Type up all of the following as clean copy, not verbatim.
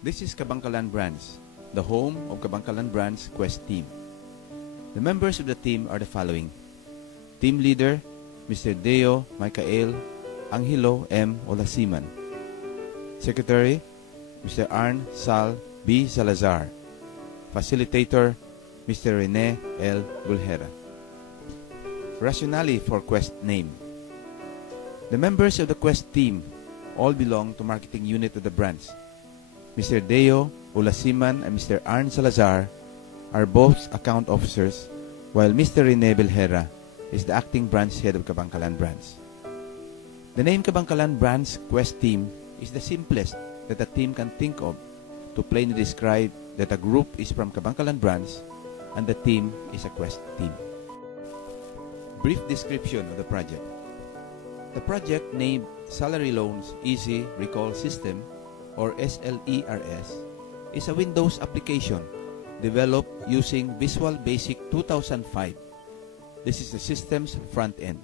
This is Kabankalan Branch, the home of Kabankalan Branch Quest team. The members of the team are the following. Team leader, Mr. Deo Michael Angelo M. Olasiman. Secretary, Mr. Arn Sal B. Salazar. Facilitator, Mr. Rene L. Bulhera. Rationale for Quest name. The members of the Quest team all belong to marketing unit of the branch. Mr. Deo Olasiman and Mr. Arn Salazar are both account officers, while Mr. Rene Bulhera is the acting branch head of Kabankalan Branch. The name Kabankalan Branch Quest Team is the simplest that a team can think of to plainly describe that a group is from Kabankalan Branch and the team is a Quest team. Brief description of the project. The project, named Salary Loans Easy Recall System or SLERS, is a Windows application developed using Visual Basic 2005. This is the system's front end.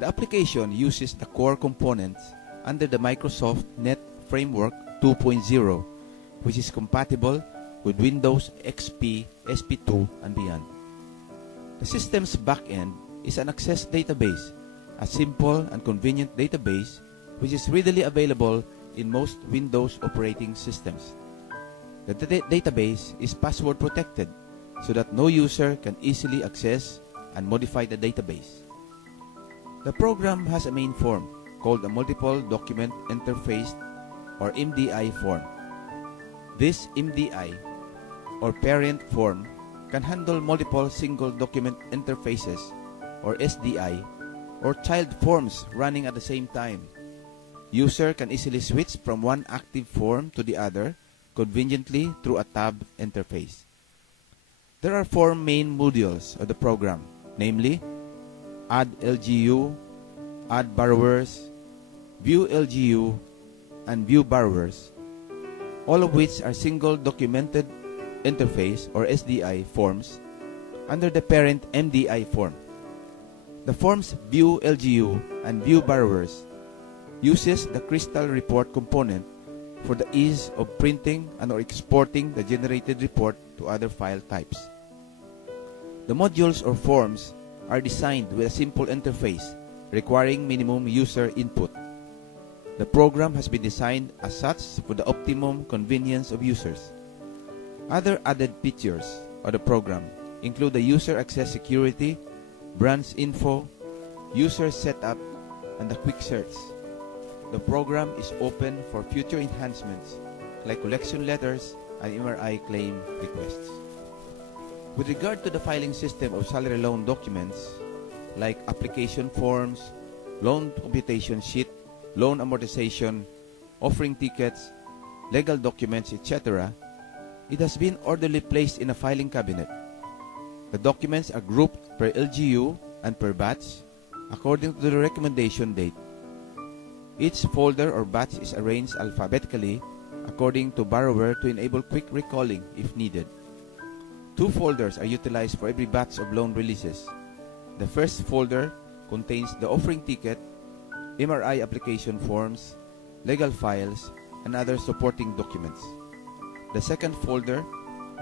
The application uses the core components under the Microsoft Net Framework 2.0, which is compatible with Windows XP, SP2, and beyond. The system's backend is an Access database, a simple and convenient database which is readily available in most Windows operating systems. The database is password protected so that no user can easily access and modify the database. The program has a main form called a Multiple Document Interface or MDI form. This MDI or parent form can handle multiple single document interfaces or SDI or child forms running at the same time. User can easily switch from one active form to the other conveniently through a tab interface. There are four main modules of the program, namely Add LGU, Add Borrowers, View LGU, and View Borrowers, all of which are single documented interface or SDI forms under the parent MDI form. The forms View LGU and View Borrowers uses the Crystal Report component for the ease of printing and or exporting the generated report to other file types. The modules or forms are designed with a simple interface requiring minimum user input. The program has been designed as such for the optimum convenience of users. Other added features of the program include the user access security, branch info, user setup, and the quick search. The program is open for future enhancements like collection letters and MRI claim requests. With regard to the filing system of salary loan documents like application forms, loan computation sheet, loan amortization, offering tickets, legal documents, etc., it has been orderly placed in a filing cabinet. The documents are grouped per LGU and per batch according to the recommendation date. Each folder or batch is arranged alphabetically according to borrower to enable quick recalling if needed. Two folders are utilized for every batch of loan releases. The first folder contains the offering ticket, MRI application forms, legal files, and other supporting documents. The second folder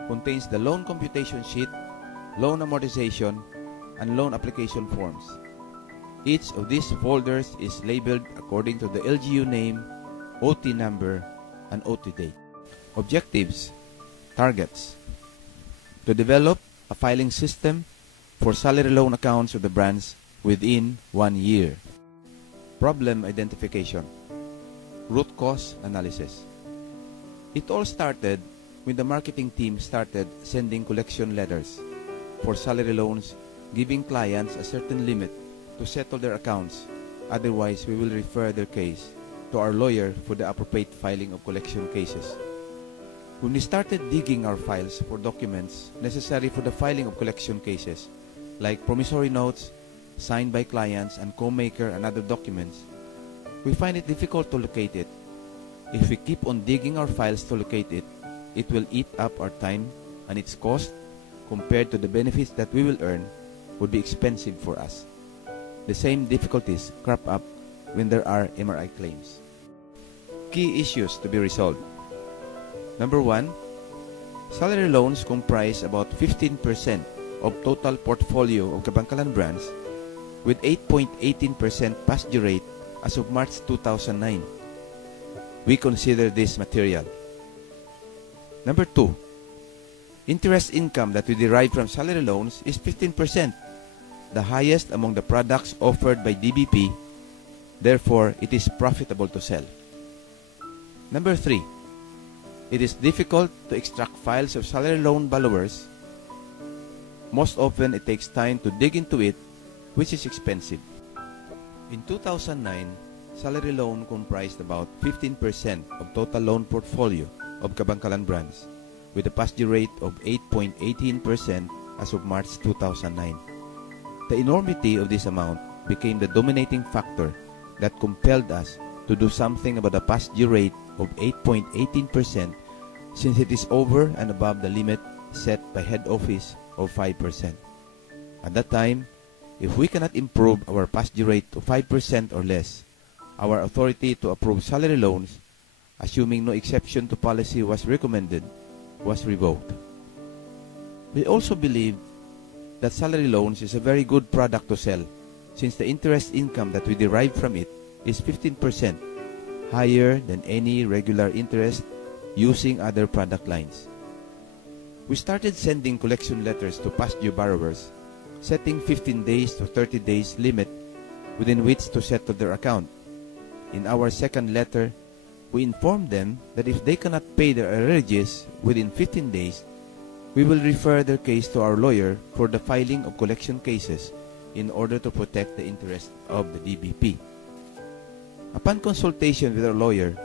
contains the loan computation sheet, loan amortization, and loan application forms. Each of these folders is labeled according to the LGU name, OT number, and OT date. Objectives, targets. To develop a filing system for salary loan accounts of the branch within 1 year. Problem identification. Root cause analysis. It all started when the marketing team started sending collection letters for salary loans, giving clients a certain limit to settle their accounts. Otherwise, we will refer their case to our lawyer for the appropriate filing of collection cases. When we started digging our files for documents necessary for the filing of collection cases, like promissory notes, signed by clients and co-maker and other documents, we find it difficult to locate it. If we keep on digging our files to locate it, it will eat up our time, and its cost, compared to the benefits that we will earn, would be expensive for us. The same difficulties crop up when there are MRI claims. Key issues to be resolved. Number 1, salary loans comprise about 15% of total portfolio of Kabankalan branch with 8.18% past due rate as of March 2009. We consider this material. Number 2, interest income that we derive from salary loans is 15%, the highest among the products offered by DBP. Therefore, it is profitable to sell. Number 3, it is difficult to extract files of salary loan borrowers. Most often, it takes time to dig into it, which is expensive. In 2009, salary loan comprised about 15% of total loan portfolio of Kabankalan branch, with a past due rate of 8.18% as of March 2009. The enormity of this amount became the dominating factor that compelled us to do something about the past due rate of 8.18%, since it is over and above the limit set by head office of 5%. At that time, if we cannot improve our past due rate to 5% or less, our authority to approve salary loans, assuming no exception to policy was recommended, was revoked. We also believe that salary loans is a very good product to sell, since the interest income that we derive from it is 15% higher than any regular interest using other product lines. We started sending collection letters to past due borrowers, setting 15 days to 30 days limit within which to settle their account. In our second letter, we informed them that if they cannot pay their arrearages within 15 days, we will refer their case to our lawyer for the filing of collection cases in order to protect the interest of the DBP. Upon consultation with our lawyer,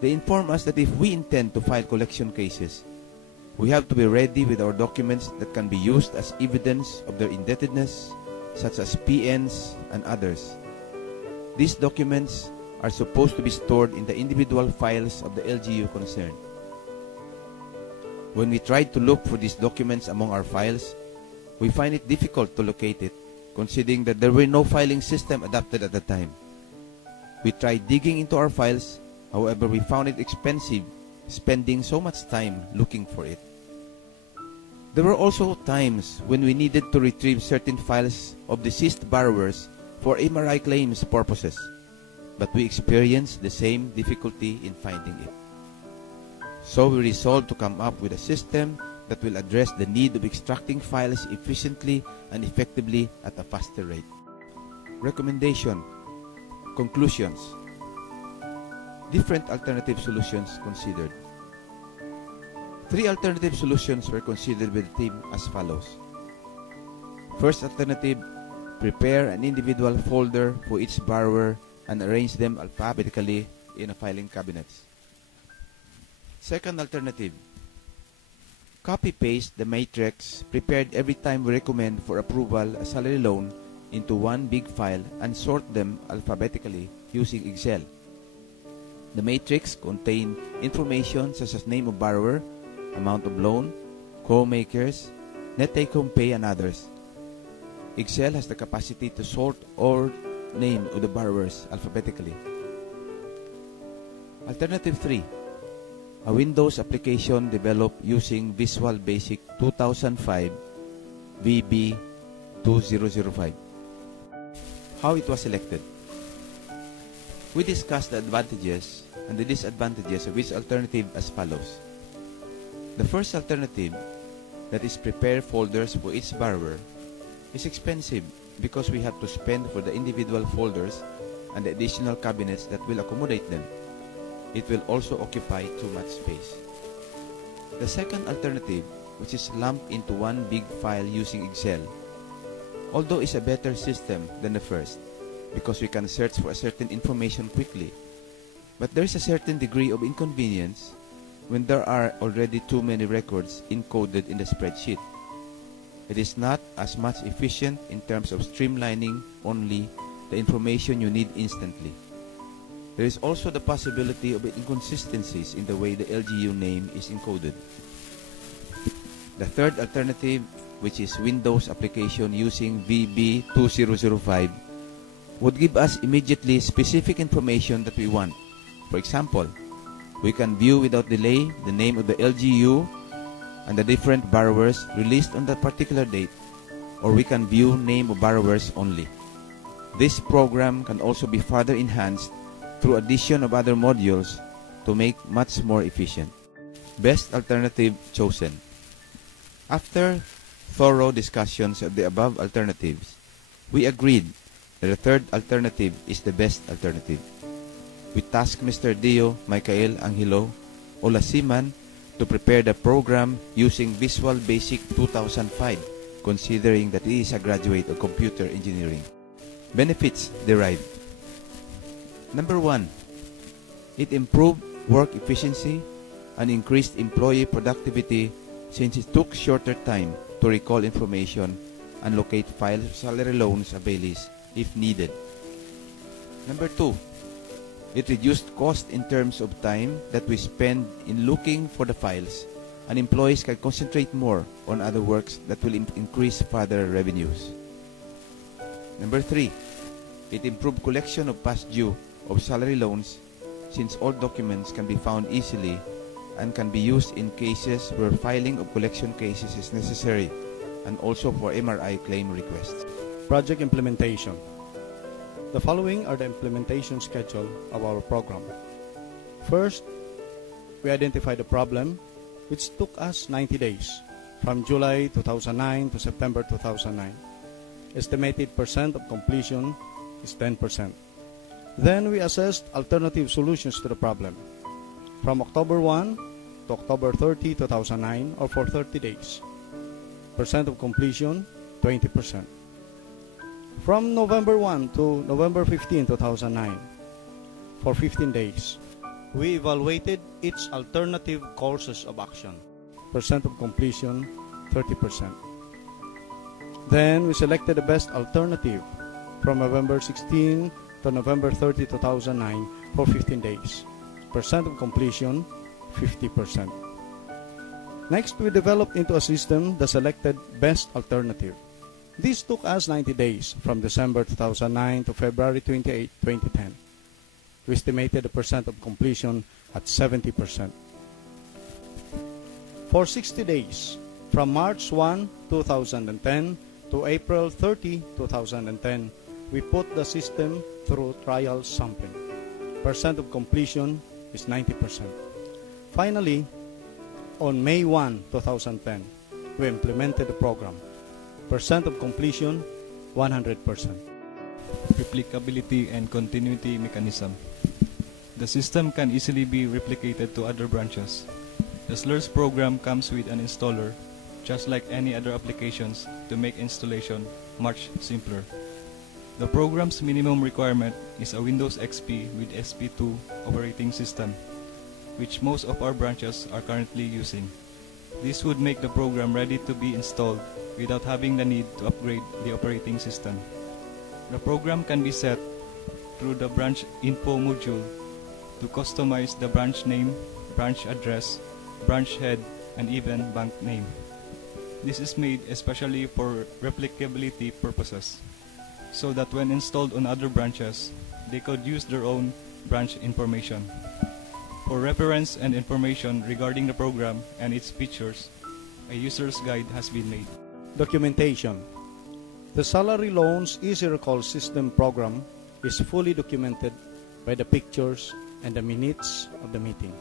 they inform us that if we intend to file collection cases, we have to be ready with our documents that can be used as evidence of their indebtedness, such as PNs and others. These documents are supposed to be stored in the individual files of the LGU concerned. When we tried to look for these documents among our files, we find it difficult to locate it, considering that there were no filing system adopted at the time. We tried digging into our files, however we found it expensive, spending so much time looking for it. There were also times when we needed to retrieve certain files of deceased borrowers for MRI claims purposes, but we experienced the same difficulty in finding it. So we resolved to come up with a system that will address the need of extracting files efficiently and effectively at a faster rate. Recommendation. Conclusions. Different alternative solutions considered. 3 alternative solutions were considered by the team as follows. First alternative, prepare an individual folder for each borrower and arrange them alphabetically in a filing cabinets. Second alternative, copy-paste the matrix prepared every time we recommend for approval a salary loan into one big file and sort them alphabetically using Excel. The matrix contains information such as name of borrower, amount of loan, co-makers, net take-home pay, and others. Excel has the capacity to sort all name of the borrowers alphabetically. Alternative 3, a Windows application developed using Visual Basic 2005 VB 2005. How it was selected. We discussed the advantages and the disadvantages of each alternative as follows. The first alternative, that is prepare folders for each borrower, is expensive because we have to spend for the individual folders and the additional cabinets that will accommodate them. It will also occupy too much space. The second alternative, which is lumped into one big file using Excel, although is a better system than the first because we can search for a certain information quickly, but there is a certain degree of inconvenience when there are already too many records encoded in the spreadsheet. It is not as much efficient in terms of streamlining only the information you need instantly. There is also the possibility of inconsistencies in the way the LGU name is encoded. The third alternative, which is Windows application using VB 2005, would give us immediately specific information that we want. For example, We can view without delay the name of the LGU and the different borrowers released on that particular date, or we can view name of borrowers only. This program can also be further enhanced through addition of other modules to make much more efficient. Best alternative chosen. After thorough discussions of the above alternatives, we agreed that the third alternative is the best alternative. We tasked Mr. Dio Michael Angelo Olasiman to prepare the program using Visual Basic 2005, considering that he is a graduate of computer engineering. Benefits derived. Number 1, it improved work efficiency and increased employee productivity since it took shorter time to recall information and locate files of salary loans availees if needed. Number 2, it reduced cost in terms of time that we spend in looking for the files, and employees can concentrate more on other works that will increase further revenues. Number 3, it improved collection of past due of salary loans since all documents can be found easily and can be used in cases where filing of collection cases is necessary, and also for MRI claim requests. Project implementation. The following are the implementation schedule of our program. First, we identified the problem, which took us 90 days, from July 2009 to September 2009. Estimated percent of completion is 10%. Then we assessed alternative solutions to the problem, from October 1 to October 30, 2009, or for 30 days. Percent of completion, 20%. From November 1 to November 15, 2009, for 15 days, we evaluated each alternative courses of action. Percent of completion, 30%. Then we selected the best alternative from November 16 to November 30, 2009, for 15 days. Percent of completion, 50%. Next, we developed into a system the selected best alternative. This took us 90 days, from December 2009 to February 28, 2010. We estimated the percent of completion at 70%. For 60 days, from March 1, 2010 to April 30, 2010, we put the system through trial sampling. Percent of completion is 90%. Finally, on May 1, 2010, we implemented the program. Percent of completion, 100%. Replicability and continuity mechanism. The system can easily be replicated to other branches. The SLERS program comes with an installer, just like any other applications, to make installation much simpler. The program's minimum requirement is a Windows XP with SP2 operating system, which most of our branches are currently using. This would make the program ready to be installed without having the need to upgrade the operating system. The program can be set through the branch info module to customize the branch name, branch address, branch head, and even bank name. This is made especially for replicability purposes, so that when installed on other branches, they could use their own branch information. For reference and information regarding the program and its features, a user's guide has been made. Documentation. The Salary Loans Easy Recall System program is fully documented by the pictures and the minutes of the meeting.